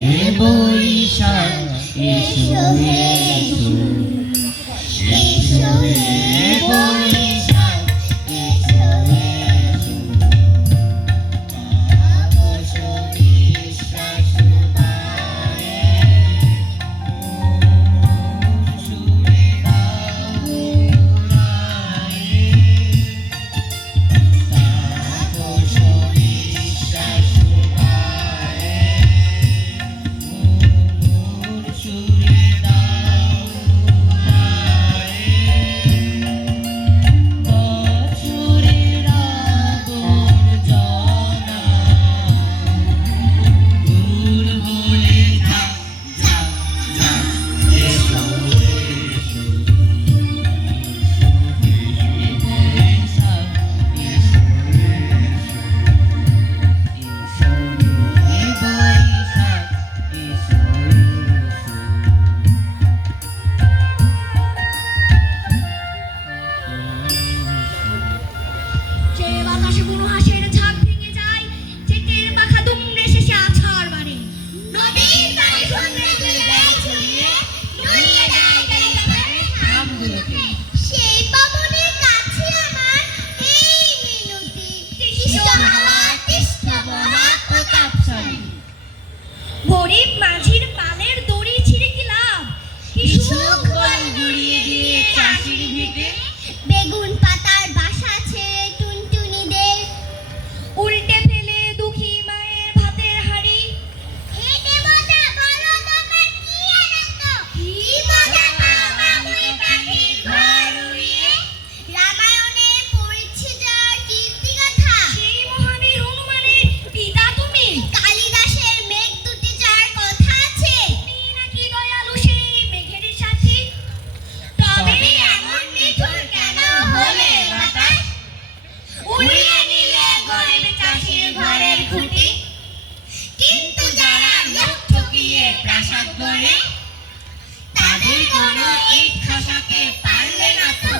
বৈশাখ এসো এসো এসো বৈশাখ এসো এসো বাতাসো নিঃশ্বাস পায়ে সুরে দাও উড়ায়ে বাতাসো নিঃশ্বাস পায়ে সুরে দাও উড়ায়ে বছরের আবর্জনা দূর হয়ে যাক যাক যাক এসো এসো বৈশাখ এসো এসো বৈশাখ এসো যে বাতাসে বুনো হাঁসের ঝাঁক ভেঙে যায়, চেটের পাখা দুমড়ে শেষে আছাড় মারে। নদীর পানি সমুদ্রে চলে যায় ছড়িয়ে, নড়িয়ে দেয় গেলে তোমার আমগুলোকে সেই পবনের কাছে আমার এই মিনতি, তিষ্ঠ হাওয়া তিষ্ঠ মহা প্রতাপশালী। গরিব মাঝির পালের দড়ি ছিঁড়ে কি লাভ, কি সুখ বল গুড়িয়ে দিয়ে চাষির ভিটে। বেগুন পাতার বাসা ছেড়ে টুনটুনিদের উল্টে ফেলে দুঃখী মায়ের ভাতের হাঁড়ি। হে দেবতা বলো তোমার কি আনন্দ, কি মজা পাও বাবুই পাখির ঘর উড়িয়ে। রামায়ণে পড়ছি যার কীর্তিগাথা, সেই মহাবীর হনুমানের পিতা তুমি। কালিদাসের মেঘ দুটি যার কথা আছে, তুমি নাকি দয়ালু সেই মেঘের সাথী। তবে এমন নিঠুর কেন হলে বাতাস, উড়িয়ে নিলে গরিব চাষির ঘরের খুঁটি। কিন্তু যারা লোক ঠকিয়ে প্রাসাদ গড়ে, তাদের কোনো ইট খসাতে পারলে না তো।